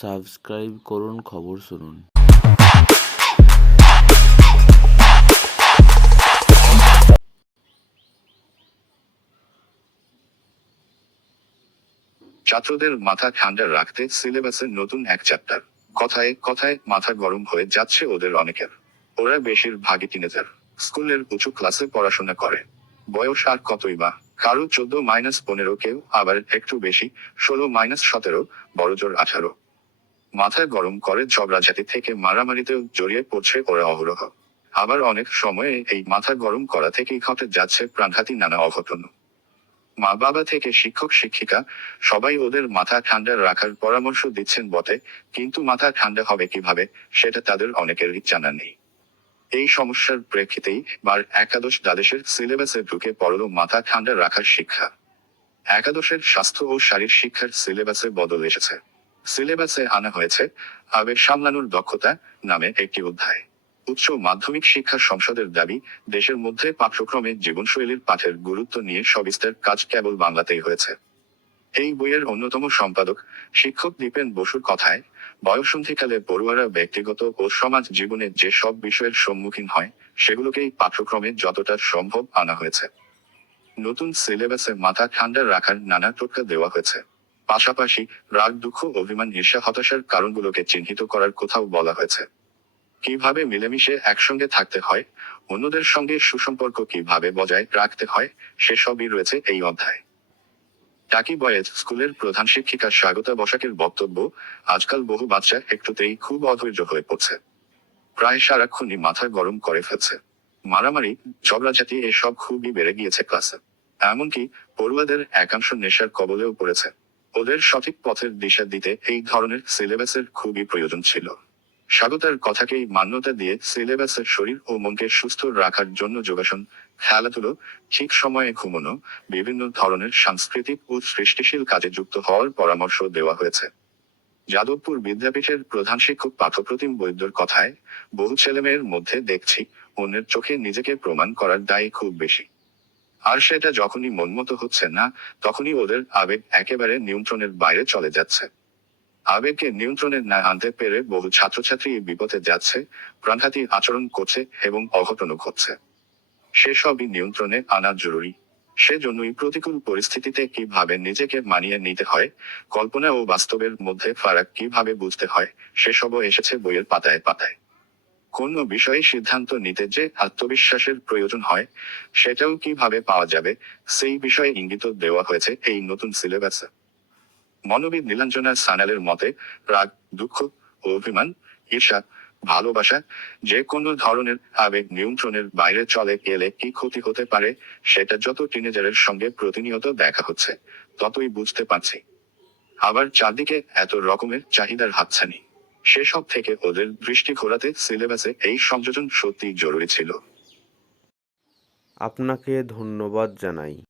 Subscribe করুন, খবর শুনুন। ছাত্রদের মাথা ঠান্ডা রাখতে সিলেবাসে নতুন এক চ্যাপ্টার। কথায় কথায় মাথা গরম হয়ে যাচ্ছে ওদের অনেকের। ওরা বেশির বেশিরভাগই টিনেজার স্কুলের উঁচু ক্লাসে পড়াশোনা করে। বয়স আর কতই বা? কারও চোদ্দ মাইনাস পনেরো কেউ, আবার একটু বেশি, ষোলো মাইনাস সতেরো, বড়জোর আঠারো। মাথা গরম করে ঝগড়াঝাটি থেকে মারামারিতেও জড়িয়ে পড়ছে ওরা অহরহ। আবার অনেক সময়ে এই মাথা গরম করা থেকেই ঘটে যাচ্ছে প্রাণঘাতী নানা অঘটন। মা বাবা থেকে শিক্ষক, শিক্ষিকা, সবাই ওদের মাথা ঠান্ডা রাখার পরামর্শ দিচ্ছেন বটে, কিন্তু মাথা ঠান্ডা হবে কীভাবে, সেটা তাদের অনেকেরই জানা নেই। এই সমস্যার প্রেক্ষিতেই বার একাদশ দ্বাদশের সিলেবাসে ঢুকে পড়ল মাথা ঠান্ডা রাখার শিক্ষা। একাদশের স্বাস্থ্য ও শারীর শিক্ষার সিলেবাসে বদল এসেছে। সিলেবাসে আনা হয়েছে আবেগ সামলানোর দক্ষতা নামে একটি অধ্যায়। উচ্চ মাধ্যমিক শিক্ষা সংসদের দাবি, দেশের মধ্যে পাঠ্যক্রমে জীবনশৈলীর পাঠের গুরুত্ব নিয়ে সবিস্তার কাজ কেবল বাংলাতেই হয়েছে। এই বইয়ের অন্যতম সম্পাদক শিক্ষক দীপেন বসুর কথায়, বয়সন্ধিকালে পড়ুয়ারা ব্যক্তিগত ও সমাজ জীবনে যে সব বিষয়ের সম্মুখীন হয়, সেগুলোকেই পাঠ্যক্রমে যতটা সম্ভব আনা হয়েছে। নতুন সিলেবাসে মাথা ঠান্ডা রাখার নানা টোটকা দেওয়া হয়েছে। পাশাপাশি রাগ, দুঃখ অভিমান ঈর্ষা হতাশার কারণগুলোকে চিহ্নিত করার কোথাও বলা হয়েছে। কীভাবে মিলেমিশে একসঙ্গে থাকতে হয়, অন্যদের সঙ্গে সুসম্পর্ক কীভাবে বজায় রাখতে হয়, সেসবই রয়েছে এই অধ্যায়। টাকি বয়েজ স্কুলের প্রধান শিক্ষিকা স্বাগতা বসাকের বক্তব্য, আজকাল বহু বাচ্চা একটুতেই খুব অধৈর্য হয়ে পড়ছে। প্রায় সারাক্ষণই মাথা গরম করে ফেলছে। মারামারি, ঝগড়াঝাটি এসব খুবই বেড়ে গিয়েছে ক্লাসে। এমনকি পড়ুয়াদের একাংশ নেশার কবলেও পড়েছে। ওদের সঠিক পথের দিশা দিতে এই ধরনের সিলেবাসের খুবই প্রয়োজন ছিল। স্বাগতার কথাকেই মান্যতা দিয়ে সিলেবাসের শরীর ও মনকে সুস্থ রাখার জন্য যোগাসন, খেলাধুলো, ঠিক সময়ে ঘুমানো, বিভিন্ন ধরনের সাংস্কৃতিক ও সৃষ্টিশীল কাজে যুক্ত হওয়ার পরামর্শ দেওয়া হয়েছে। যাদবপুর বিদ্যাপীঠের প্রধান শিক্ষক পাঠপ্রতিম বৈদ্যর কথায়, বহু ছেলেমেয়ের মধ্যে দেখছি, অন্যের চোখে নিজেকে প্রমাণ করার দায় খুব বেশি। আর সেটা যখনই মনমতো হচ্ছে না, তখনই ওদের আবেগ একেবারে নিয়ন্ত্রণের বাইরে চলে যাচ্ছে। আবেগকে নিয়ন্ত্রণে না আনতে পেরে বহু ছাত্রছাত্রী বিপথে যাচ্ছে প্রাণঘাতী আচরণ করছে এবং অঘটনও ঘটছে। সেসবই নিয়ন্ত্রণে আনা জরুরি। সেজন্যই প্রতিকূল পরিস্থিতিতে কীভাবে নিজেকে মানিয়ে নিতে হয়, কল্পনা ও বাস্তবের মধ্যে ফারাক কীভাবে বুঝতে হয়, সেসবও এসেছে বইয়ের পাতায় পাতায়। কোন বিষয়ে সিদ্ধান্ত নিতে যে আত্মবিশ্বাসের প্রয়োজন হয়, সেটাও কীভাবে পাওয়া যাবে, সেই বিষয়ে ইঙ্গিত দেওয়া হয়েছে এই নতুন সিলেবাসে মনোবিদ নীলাঞ্জনা সানালের মতে, রাগ, দুঃখ, অভিমান, ঈর্ষা, ভালোবাসা যে কোনো ধরনের আবেগ নিয়ন্ত্রণের বাইরে চলে গেলে কি ক্ষতি হতে পারে, সেটা যত টিনেজারের সঙ্গে প্রতিনিয়ত দেখা হচ্ছে, ততই বুঝতে পারছি। আবার চারদিকে এত রকমের চাহিদার হাতছানি। সেসব থেকে ওদের দৃষ্টি ঘোরাতে সিলেবাসে এই সংযোজন সত্যি জরুরি ছিল। আপনাকে ধন্যবাদ জানাই।